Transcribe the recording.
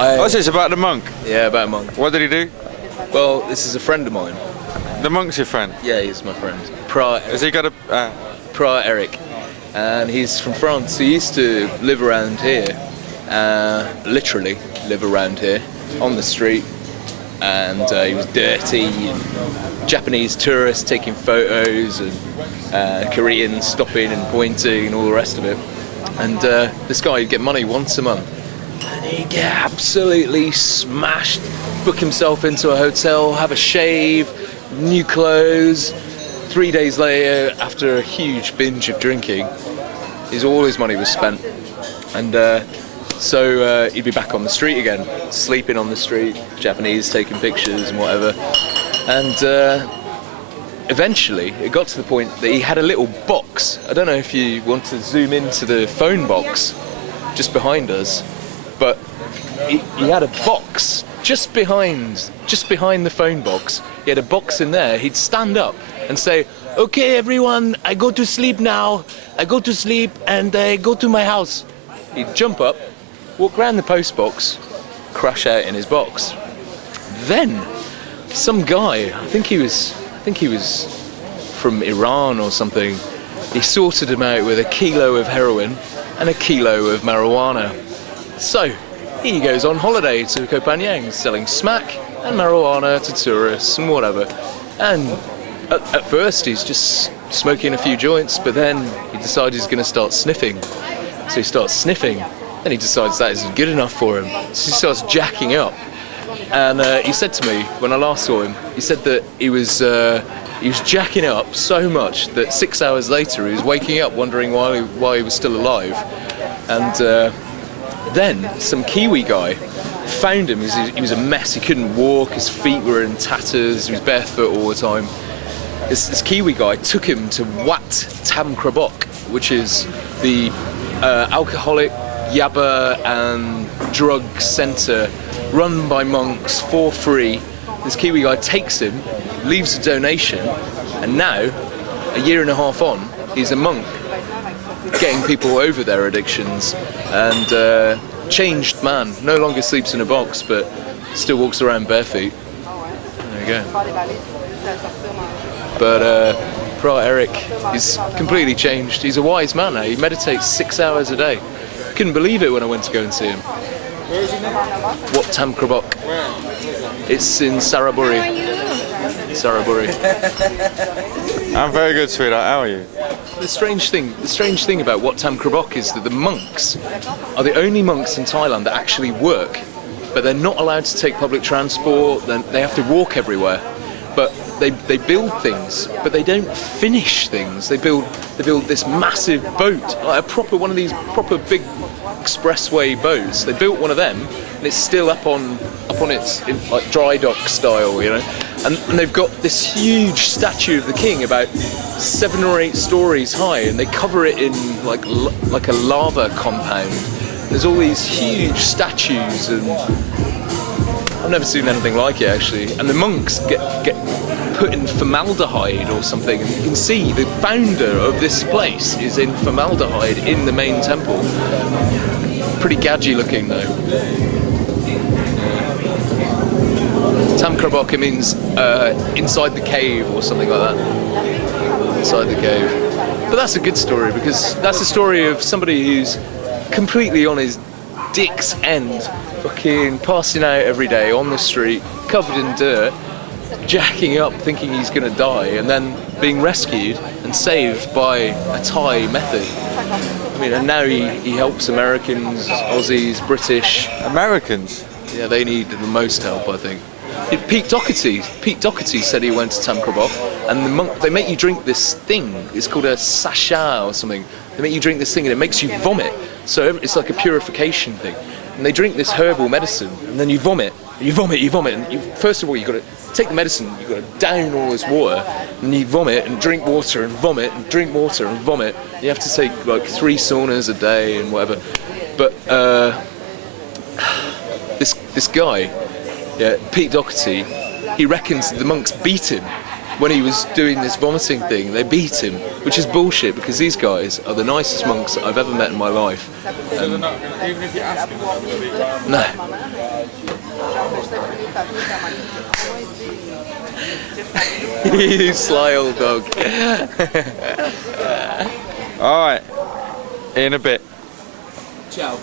Oh, so it's about the monk. Yeah, about a monk. What did he do? Well, this is a friend of mine. The monk's your friend? Yeah, he's my friend. Prior Has he got a... Eric. And he's from France. He used to live around here. Literally live around here. On the street. And he was dirty. And Japanese tourists taking photos. And Koreans stopping and pointing and all the rest of it. And this guy would get money once a month. And he'd get absolutely smashed. Book himself into a hotel, have a shave, new clothes. 3 days later, after a huge binge of drinking, all his money was spent. And so he'd be back on the street again, sleeping on the street, Japanese taking pictures and whatever. And eventually, it got to the point that he had a little box. I don't know if you want to zoom into the phone box just behind us, but he had a box just behind the phone box. He had a box in there. He'd stand up and say, "Okay, everyone, I go to sleep now. I go to sleep and I go to my house." He'd jump up, walk around the post box, crash out in his box. Then, some guy, I think he was from Iran or something, he sorted him out with a kilo of heroin and a kilo of marijuana. So, he goes on holiday to Koh Phangan, selling smack and marijuana to tourists and whatever. And at first he's just smoking a few joints, but then he decided he's going to start sniffing. So he starts sniffing, then he decides that isn't good enough for him. So he starts jacking up. And he said to me, when I last saw him, he said that he was jacking up so much that 6 hours later he was waking up wondering why he was still alive. And then some Kiwi guy found him. He was a mess. He couldn't walk. His feet were in tatters. He was barefoot all the time. This Kiwi guy took him to Wat Tam Krabok, which is the alcoholic, yabba and drug centre run by monks for free. This Kiwi guy takes him, leaves a donation, and now, a year and a half on, he's a monk, getting people over their addictions, and changed man. No longer sleeps in a box, but still walks around bare feet. There you go. But Prior Eric, he's completely changed. He's a wise man now. He meditates 6 hours a day. Couldn't believe it when I went to go and see him. Where is he now? Wat Tam Krabok. Where? It's in Saraburi. Saraburi. I'm very good, sweetheart. How are you? The strange thing about Wat Tam Krabok is that the monks are the only monks in Thailand that actually work, but they're not allowed to take public transport. They have to walk everywhere. But they build things, but they don't finish things. They build this massive boat, like one of these proper big expressway boats. They built one of them, and it's still up on its like dry dock style, you know. And they've got this huge statue of the king, about 7 or 8 stories high, and they cover it in like a lava compound. There's all these huge statues, and I've never seen anything like it actually. And the monks get put in formaldehyde or something, and you can see the founder of this place is in formaldehyde in the main temple. Pretty gadgy looking though. Tam Krabok means inside the cave or something like that. Inside the cave. But that's a good story, because that's a story of somebody who's completely on his dick's end, fucking passing out every day on the street, covered in dirt, jacking up thinking he's gonna die, and then being rescued and saved by a Thai method. I mean, and now he helps Americans, Aussies, British. Americans? Yeah, they need the most help, I think. Pete Doherty said he went to Tam Krabok, and they make you drink this thing. It's called a sasha or something. They make you drink this thing and it makes you vomit. So it's like a purification thing. And they drink this herbal medicine, and then you vomit. You vomit. And first of all, you've got to take the medicine, you've got to down all this water, and you vomit and drink water and vomit and drink water and vomit. You have to take like 3 saunas a day and whatever. But this guy, yeah, Pete Doherty, he reckons the monks beat him when he was doing this vomiting thing. They beat him, which is bullshit, because these guys are the nicest monks I've ever met in my life. So they're not, even if you ask them, No. You sly old dog. Alright, in a bit. Ciao.